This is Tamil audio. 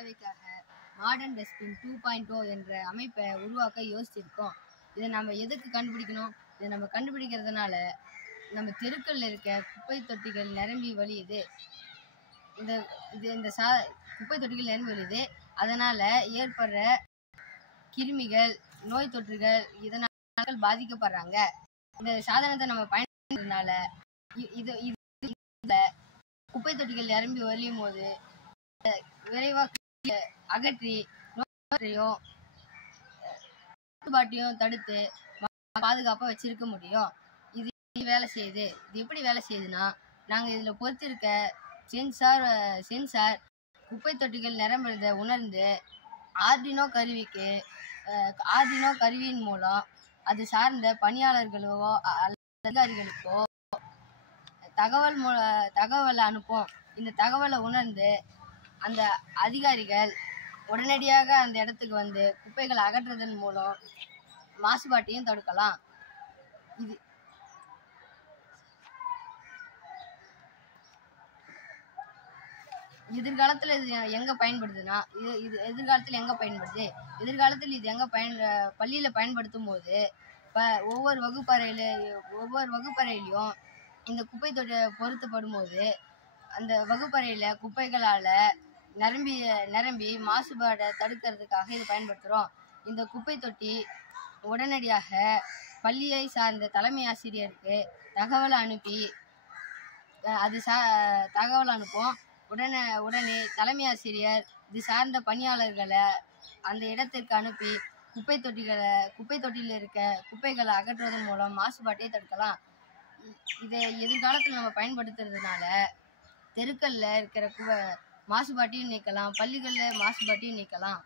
தேவைக்காக மாடர்ன் டஸ்ட்பின் 2.0 என்ற அமைப்பை உருவாக்க யோசிச்சிருக்கோம். இதை நம்ம எதுக்கு கண்டுபிடிக்கணும்? இதை நம்ம கண்டுபிடிக்கிறதுனால நம்ம தெருக்களில் இருக்க குப்பை தொட்டிகள் நிரம்பி வழியுது. இந்த குப்பை தொட்டிகள் நிரம்பி வழியுது. அதனால ஏற்படுற கிருமிகள், நோய் தொற்றுகள் இதனால பாதிக்கப்படுறாங்க. இந்த சாதனத்தை நம்ம பயன்படுத்துறதுனால குப்பை தொட்டிகள் நிரம்பி வழியும் போது விரைவாக அகற்றி நோயையும் தடுத்து பாதுகாப்பா வச்சிருக்க முடியும். இது வேலை செய்யுது. இது எப்படி வேலை செய்யுதுன்னா, நாங்க இதுல பொறுத்திருக்க சென்சார் குப்பை தொட்டிகள் நிரம்புறதை உணர்ந்து ஆர்டினோ கருவியின் மூலம் அது சார்ந்த பணியாளர்களோ அதிகாரிகளுக்கோ தகவலை அனுப்பும். இந்த தகவலை உணர்ந்து அந்த அதிகாரிகள் உடனடியாக அந்த இடத்துக்கு வந்து குப்பைகளை அகற்றுவதன் மூலம் மாசுபாட்டையும் தடுக்கலாம். எதிர்காலத்தில் இது எங்க பயன்படுதுன்னா எதிர்காலத்தில் இது எங்க பள்ளியில பயன்படுத்தும் போது ஒவ்வொரு வகுப்பறையிலையும் இந்த குப்பை தொட்டி பொருத்தப்படும் போது அந்த வகுப்பறையில குப்பைகளால நிரம்பி மாசுபாடை தடுக்கிறதுக்காக இது பயன்படுத்துறோம். இந்த குப்பை தொட்டி உடனடியாக பள்ளியை சார்ந்த தலைமை ஆசிரியருக்கு தகவல் அனுப்பும். உடனே தலைமை ஆசிரியர் இது சார்ந்த பணியாளர்களை அந்த இடத்திற்கு அனுப்பி குப்பை தொட்டியில் இருக்க குப்பைகளை அகற்றுவதன் மூலம் மாசுபாட்டை தடுக்கலாம். இதை எதிர்காலத்தில் நம்ம பயன்படுத்துறதுனால தெருக்கள்ல இருக்கிற மாசுபாட்டையும் நீக்கலாம், பள்ளிகள்ல மாசுபாட்டையும் நீக்கலாம்.